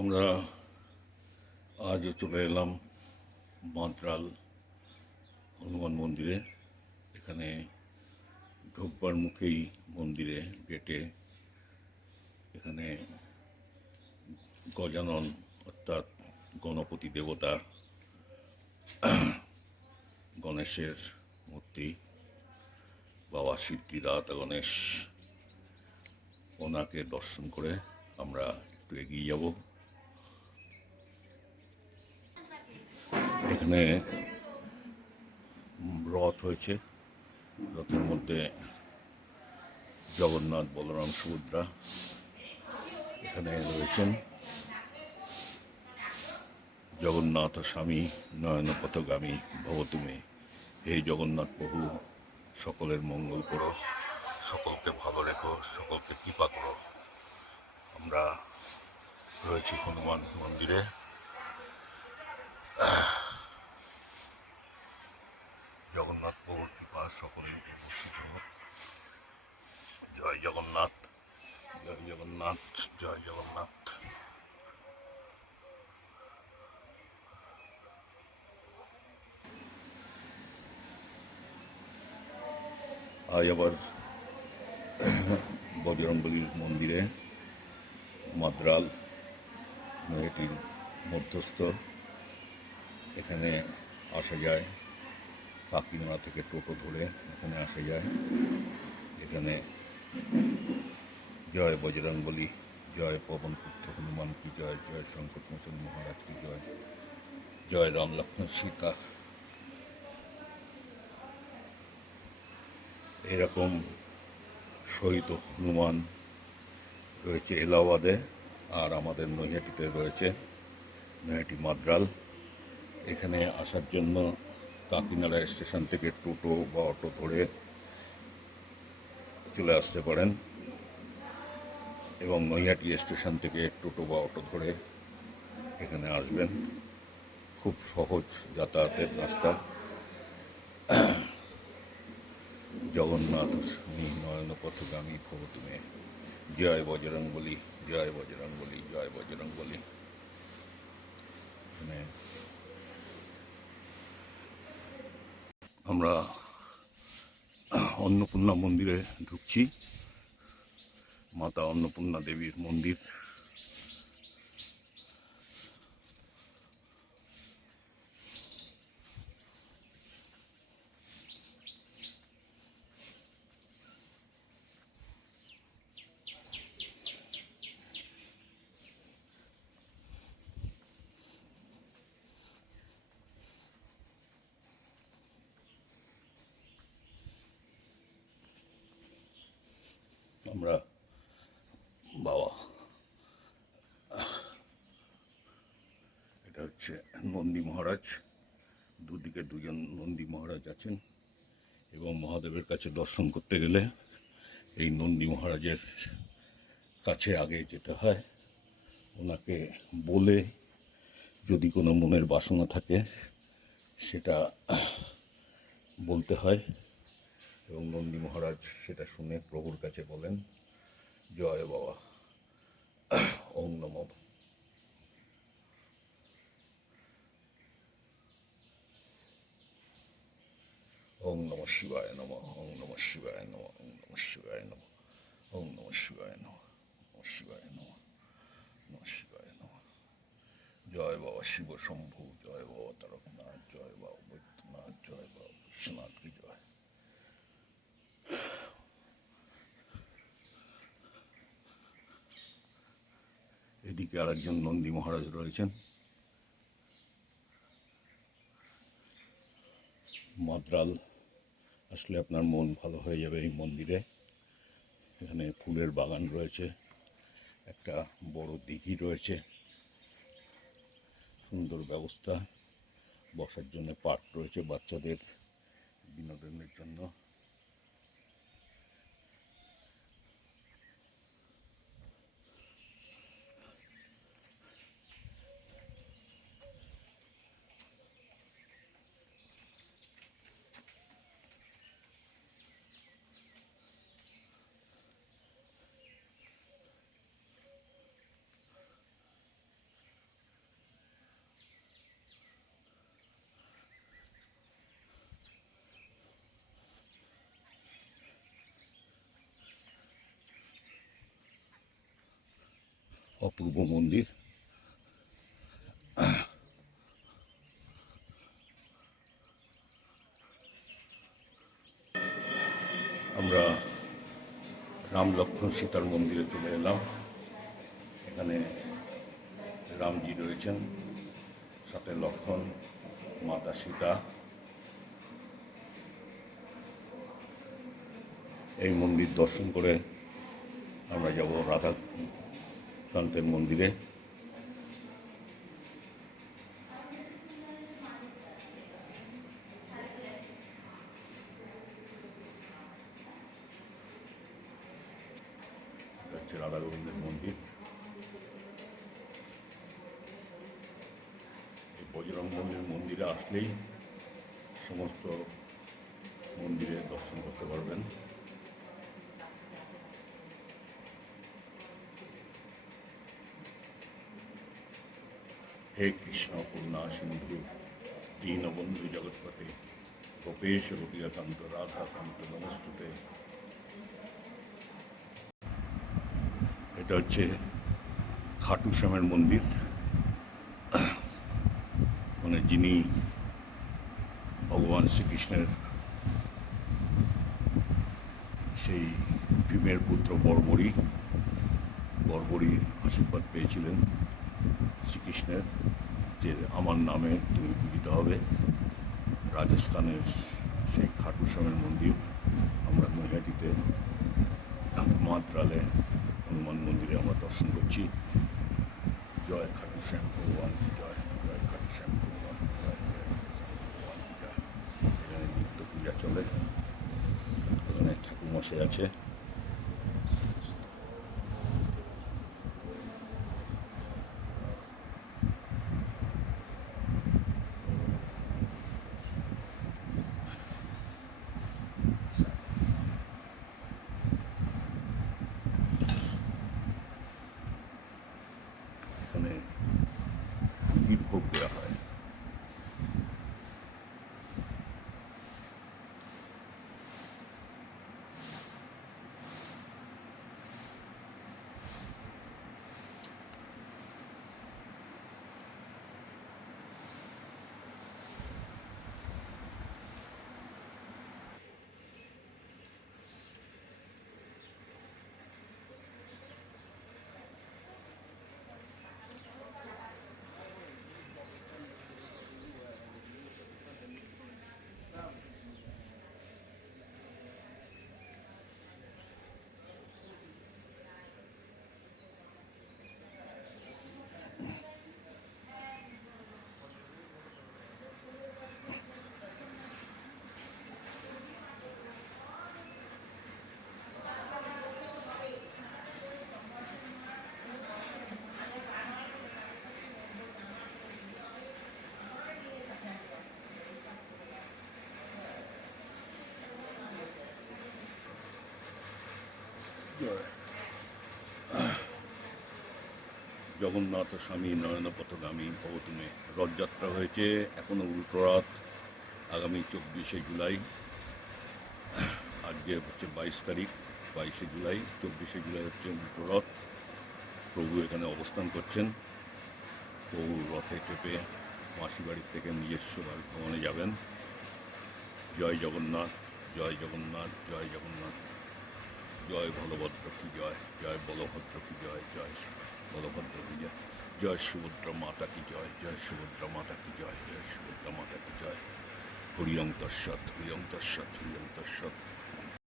আমরা আজও চলে এলাম মাদ্রাল হনুমান মন্দিরে। এখানে ঢোকবার মুখেই মন্দিরে গেটে এখানে গজানন অর্থাৎ গণপতি দেবতা গণেশের মূর্তি, বাবা সিদ্ধিদাতা গণেশ, ওনাকে দর্শন করে আমরা একটু এগিয়ে যাব। এখানে রথ হয়েছে, রথের মধ্যে জগন্নাথ, বলরাম, সুভদ্রা এখানে রয়েছেন। জগন্নাথ স্বামী নয়নপথগামী ভব তুমি, হে জগন্নাথ প্রভু, সকলের মঙ্গল করো, সকলকে ভালো রেখো, সকলকে কৃপা করো। আমরা রয়েছি হনুমান মন্দিরে। জগন্নাথ প্রভুর কৃপা সকলের উপস্থিত হোক। জয় জগন্নাথ, জয় জগন্নাথ, জয় জগন্নাথ। আজ আবার বজরংবলীর মন্দিরে মাদ্রাল নদীটির মধ্যস্থ এখানে আসা যায়। কাকিনাড়া থেকে টোটো ধরে এখানে আসা যায়। এখানে জয় বজরংবলী, জয় পবন পুত্র হনুমান কি জয়, জয় সংকটমোচন মহারাজ কি জয়, জয় রাম লক্ষ্মণ সীতা। এরকম শহীদ হনুমান রয়েছে এলাহাবাদে, আর আমাদের নৈহাটিতে রয়েছে নৈহাটি মাদ্রাল। এখানে আসার জন্য কাকিনাড়া স্টেশন থেকে টোটো বা অটো ধরে চলে আসতে পারেন, এবং নৈহাটি স্টেশন থেকে টোটো বা অটো ধরে এখানে আসবেন। খুব সহজ যাতায়াতের রাস্তা। জগন্নাথ স্বামী নয়নপথগামী ভব তুমি, জয় বজরংবলী, জয় বজরংবলী, জয় বজরংবলী। এখানে আমরা অন্নপূর্ণা মন্দিরে ঢুকছি, মাতা অন্নপূর্ণা দেবীর মন্দির। আমরা বাবা, এটা হচ্ছে নন্দী মহারাজ, দুদিকে দুজন নন্দী মহারাজ আছেন, এবং মহাদেবের কাছে দর্শন করতে গেলে এই নন্দী মহারাজের কাছে আগে যেতে হয়। ওনাকে বলে যদি কোনো মনের বাসনা থাকে সেটা বলতে হয়, এবং নন্দী মহারাজ সেটা শুনে প্রভুর কাছে বলেন, জয় বাবা, ওম নম, ওম নম শিবায় নম, ওম নম শিবায় নম, ওম নম শিবায় নম, ওম নম শিবায় নম, নম শিবায় নম, নম শিবায় নম। জয় বাবা শিব শম্ভু, জয় বাবা তারকনাথ, জয় বাবা বৈদ্যনাথ, জয় বাবা বিশ্বনাথ কি জয়। এদিকে আরেকজন নন্দী মহারাজ রয়েছেন। মাদ্রাল আসলে আপনার মন ভালো হয়ে যাবে এই মন্দিরে। এখানে ফুলের বাগান রয়েছে, একটা বড় দিঘি রয়েছে, সুন্দর ব্যবস্থা, বসার জন্য পার্ক রয়েছে বাচ্চাদের বিনোদনের জন্য। অপূর্ব মন্দির। আমরা রাম লক্ষ্মণ সীতার মন্দিরে চলে এলাম। এখানে রামজি রয়েছেন, সাথে লক্ষ্মণ, মাতা সীতা। এই মন্দির দর্শন করে আমরা যাব রাধা কান্তের মন্দিরে। এটা হচ্ছে রাধা গোবিন্দের মন্দির। এই বজরং বলির মন্দিরে আসলেই সমস্ত মন্দিরে দর্শন করতে পারবেন। হে কৃষ্ণ করুণা সিন্ধু দীনবন্ধু জগৎপতে গোপেশ গোপীকান্ত রাধাকান্ত নমস্তুতে। এটা হচ্ছে খাটু শ্যামের মন্দির, মানে যিনি ভগবান শ্রীকৃষ্ণের সেই ভীমের পুত্র বর্বরীর আশীর্বাদ পেয়েছিলেন শ্রীকৃষ্ণের, যে আমার নামে তুমি পূজিত হবে। রাজস্থানের সেই খাটু শ্যামের মন্দির। আমরা নৈহাটিতে মাদ্রালে হনুমান মন্দিরে আমরা দর্শন করছি। জয় খাটু শ্যাম ভগবান কি জয়, জয় খাটু শ্যাম ভগবান কি জয়, জয় খাটু শ্যাম ভগবান কি জয়। এখানে নিত্য পূজা চলে। এখানে ঠাকুরমশাই আছে। এখানে সুজির ভোগ দেওয়া হয়। জগন্নাথ স্বামী নয়নপথগামী ভবতুমে রথযাত্রা হয়েছে, এখনো উল্টো রথ। আগামী 24শে জুলাই, আজকে হচ্ছে 22 তারিখ, 22শে জুলাই, 24শে জুলাই হচ্ছে উল্টো রথ। প্রভু এখানে অবস্থান করছেন। প্রভু রথে চেপে মাসি বাড়ির থেকে নিজস্ব ভ্রমণে যাবেন। জয় জগন্নাথ, জয় জগন্নাথ, জয় জগন্নাথ। জয় বলভদ্র কি জয়, জয় বলভদ্র কি জয়, জয় বলভদ্র কি জয়, জয় সুভদ্রা মাতা কি জয়, জয় সুভদ্রা মাতা কি জয়, জয় সুভদ্রা মাতা কি জয়। হরিয়ং তস্সৎ, হরিয়ং তস্সৎ, হরিয়ং তস্সৎ।